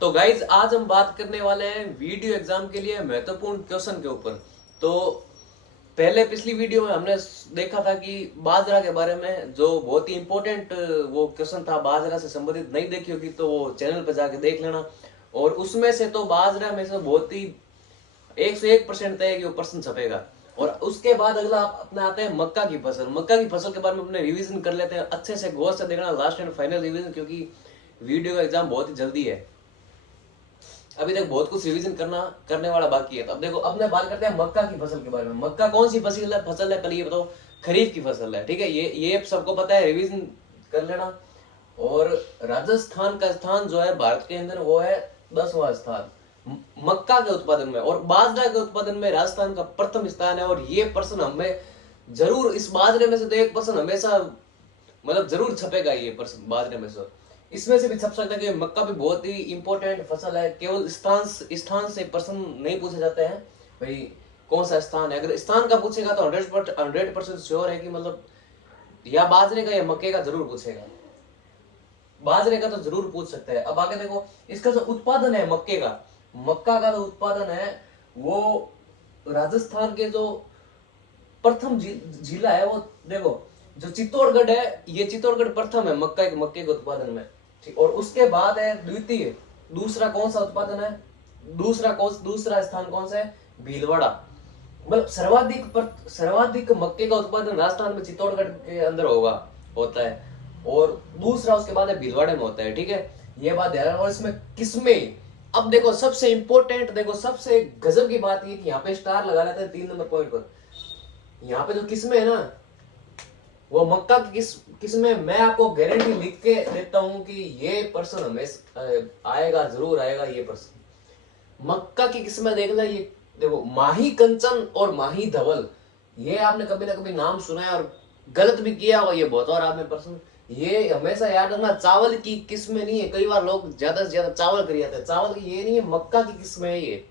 तो गाइज आज हम बात करने वाले हैं वीडियो एग्जाम के लिए महत्वपूर्ण क्वेश्चन के ऊपर। तो पहले पिछली वीडियो में हमने देखा था कि बाजरा के बारे में, जो बहुत ही इंपॉर्टेंट वो क्वेश्चन था। बाजरा से संबंधित नहीं देखी होगी तो वो चैनल पर जाके देख लेना। और उसमें से तो बाजरा में से बहुत ही 101% तय है कि वो प्रश्न छपेगा। और उसके बाद अगला अपने आते हैं मक्का की फसल। मक्का की फसल के बारे में अपने रिवीजन कर लेते हैं। अच्छे से गौर से देखना लास्ट एंड फाइनल रिवीजन, क्योंकि वीडियो का एग्जाम बहुत ही जल्दी है। अभी तक बहुत कुछ रिवीजन करने वाला बाकी है। तो अब देखो, अपने बात करते हैं मक्का की फसल के बारे में। मक्का कौन सी फसल है पहले ये बताओ। खरीफ की फसल है, ठीक है। ये सबको पता है, रिवीजन कर लेना। और राजस्थान का स्थान जो है भारत के अंदर वो है 10वां स्थान मक्का के उत्पादन में। और बाजरा के उत्पादन में राजस्थान का प्रथम स्थान है। और ये प्रश्न हमें जरूर, इस बाजरे में से तो एक प्रश्न हमेशा मतलब जरूर छपेगा। ये प्रश्न बाजरे में से, इसमें से भी छप सकता है कि मक्का भी बहुत ही इंपॉर्टेंट फसल है। केवल स्थान से प्रश्न नहीं पूछे जाते हैं भाई कौन सा स्थान है। अगर स्थान का पूछेगा तो 100% श्योर है कि मतलब या बाजरे का या मक्के का जरूर पूछेगा। बाजरे का तो जरूर पूछ सकते हैं। अब आगे देखो, इसका जो उत्पादन है मक्का का जो उत्पादन है वो राजस्थान के जो प्रथम जिला है वो देखो, जो चित्तौड़गढ़ है, ये चित्तौड़गढ़ प्रथम है मक्के के उत्पादन में, ठीक। और उसके बाद है द्वितीय, दूसरा कौन सा उत्पादन है, दूसरा स्थान कौन सा है, भीलवाड़ा। मतलब सर्वाधिक मक्के का उत्पादन राजस्थान में चित्तौड़गढ़ के अंदर होता है। और दूसरा उसके बाद है भीलवाड़े में होता है, ठीक है। ये बात ध्यान रखना। और इसमें किस्में, अब देखो सबसे इंपॉर्टेंट, देखो सबसे गजब की बात ये कि यहाँ पे स्टार लगा लेते हैं 3 नंबर पॉइंट पर। यहाँ पे जो किस्में है ना, वो मक्का की किस्में मैं आपको गारंटी लिख के देता हूं कि ये प्रश्न हमेशा आएगा, जरूर आएगा ये प्रश्न। मक्का की किस्में देख ले, ये देखो माही कंचन और माही धवल। ये आपने कभी ना कभी नाम सुना है और गलत भी किया होगा, ये बहुत और आपने प्रश्न। ये हमेशा याद रखना, चावल की किस्में नहीं है। कई बार लोग ज्यादा से ज्यादा चावल कर जाते हैं, चावल की ये नहीं है, मक्का की किस्में है ये।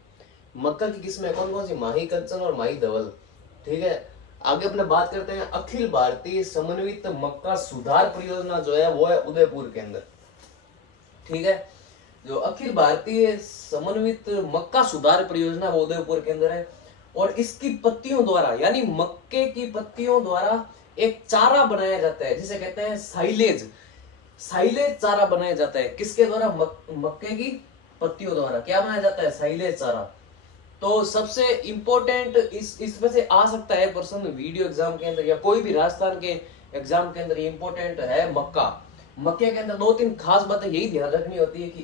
मक्का की किस्में कौन कौन सी, माही कंचन और माही धवल, ठीक है। आगे अपने बात करते हैं अखिल भारतीय समन्वित मक्का सुधार परियोजना जो है वो है उदयपुर के अंदर, ठीक है। जो अखिल भारतीय समन्वित मक्का सुधार परियोजना वो उदयपुर के अंदर है। और इसकी पत्तियों द्वारा, यानी मक्के की पत्तियों द्वारा एक चारा बनाया जाता है जिसे कहते हैं साइलेज। साइलेज चारा बनाया जाता है किसके द्वारा, मक्के की पत्तियों द्वारा। क्या बनाया जाता है, साइलेज चारा। तो सबसे इंपॉर्टेंट इसमें से आ सकता है प्रश्न वीडियो एग्जाम के अंदर या कोई भी राजस्थान के एग्जाम के अंदर। इंपॉर्टेंट है मक्का। मक्के के अंदर 2-3 खास बातें यही ध्यान रखनी होती है कि